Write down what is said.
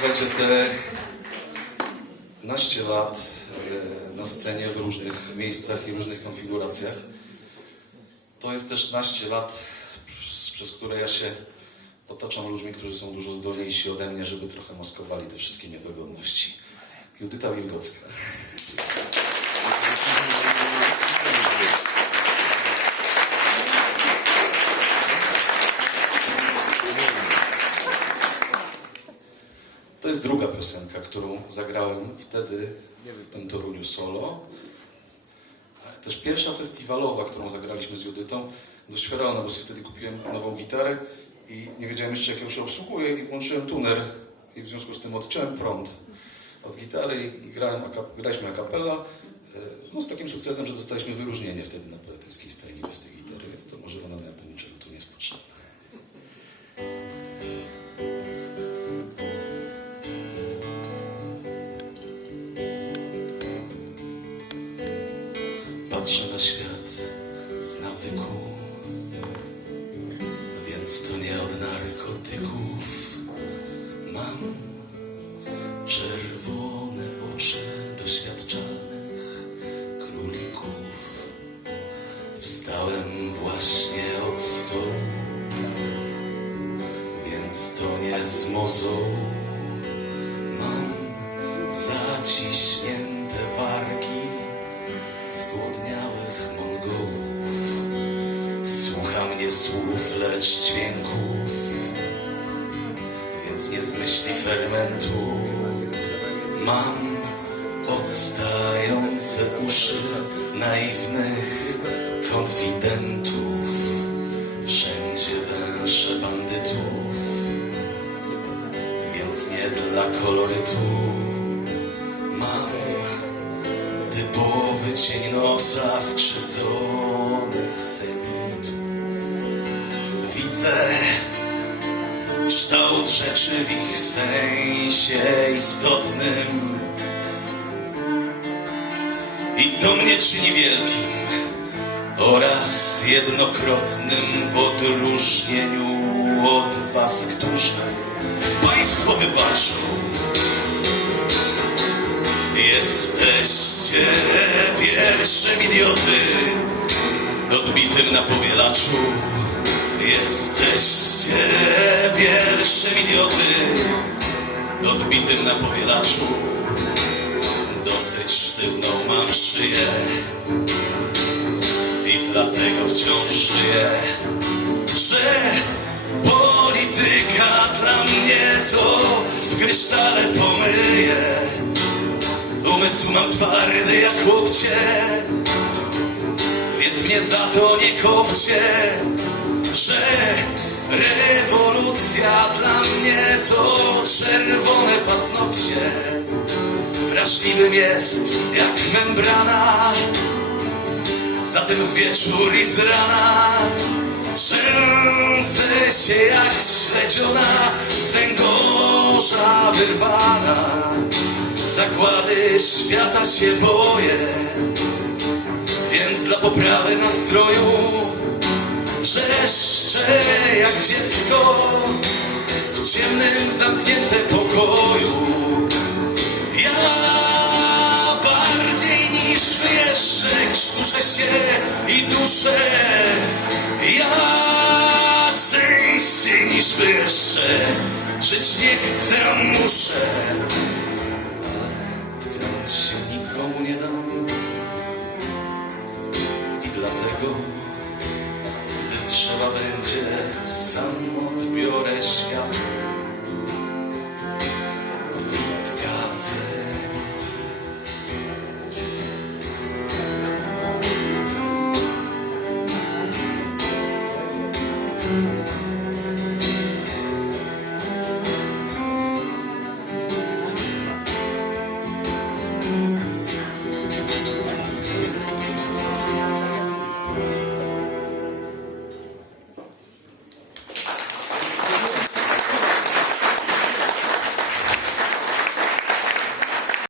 Słuchajcie, te naście lat e, na scenie w różnych miejscach i różnych konfiguracjach, to jest też naście lat, przez, które ja się otaczam ludźmi, którzy są dużo zdolniejsi ode mnie, żeby trochę maskowali te wszystkie niedogodności. Judyta Wilgocka. To jest druga piosenka, którą zagrałem wtedy w tym Toruniu solo. Też pierwsza festiwalowa, którą zagraliśmy z Judytą, dość feralna, bo sobie wtedy kupiłem nową gitarę i nie wiedziałem jeszcze jak ją się obsługuje i włączyłem tuner i w związku z tym odciąłem prąd od gitary i grałem, graliśmy a cappella, e, no z takim sukcesem, że dostaliśmy wyróżnienie wtedy na poetyckiej stajni bez tej Patrzę na świat z nawyku, więc to nie od narkotyków. Mam czerwone oczy doświadczalnych królików. Wstałem właśnie od stołu, więc to nie z mozołu. Mam zaciśnięte słów, lecz dźwięków, więc nie zmyśli fermentu. Mam odstające uszy naiwnych konfidentów, wszędzie węsze bandytów, więc nie dla kolorytu. Mam Typowy cień nosa skrzywdzonych semitów Widzę kształt rzeczy w ich sensie istotnym. I to mnie czyni wielkim oraz jednokrotnym w odróżnieniu od was, którzy Państwo wybaczą. Jesteście wierszem idioty Odbitym na powielaczu Jesteście wierszem idioty Odbitym na powielaczu. Dosyć sztywną mam szyję I dlatego wciąż żyję Że polityka dla mnie to W krysztale pomyje. Umysł mam twardy jak łokcie Więc mnie za to nie kopcie Że rewolucja dla mnie to czerwone paznokcie. Wrażliwym jest jak membrana. Zatem wieczór i z rana Trzęsę się jak śledziona. Z węgorza wyrwana. Zakłady świata się boję. Więc dla poprawy nastroju Wrzeszczę jak dziecko W ciemnym, zamkniętym pokoju. Ja bardziej niż wy jeszcze Krztuszę się i duszę. Ja częściej niż wy jeszcze Żyć nie chcę, muszę. Tknąć się nikomu nie dam. I dlatego Będzie Sam odbiorę świat